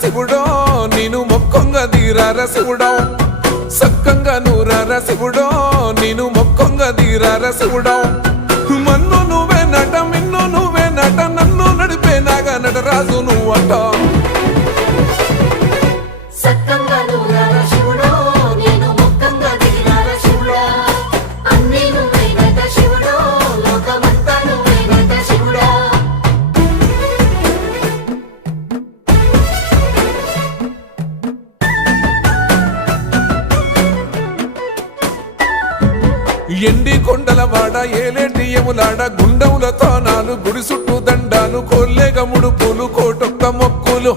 శివుడో నేను మొక్కంగా తీరార శివుడో సక్కంగా నూరార శివుడో నేను మొక్కంగా తీరార శివుడో మన్ను నువ్వే నట మిన్ను నువ్వే నట నన్ను నడిపే నాగా నటరాజు నువ్వంట ఎండి కొండలవాడ ఏలేటి యములాడ గుండములతో నాలు గుడి చుట్టూ దండాలు కోల్లేగ ముడుపులు కోటొక్క మొక్కులు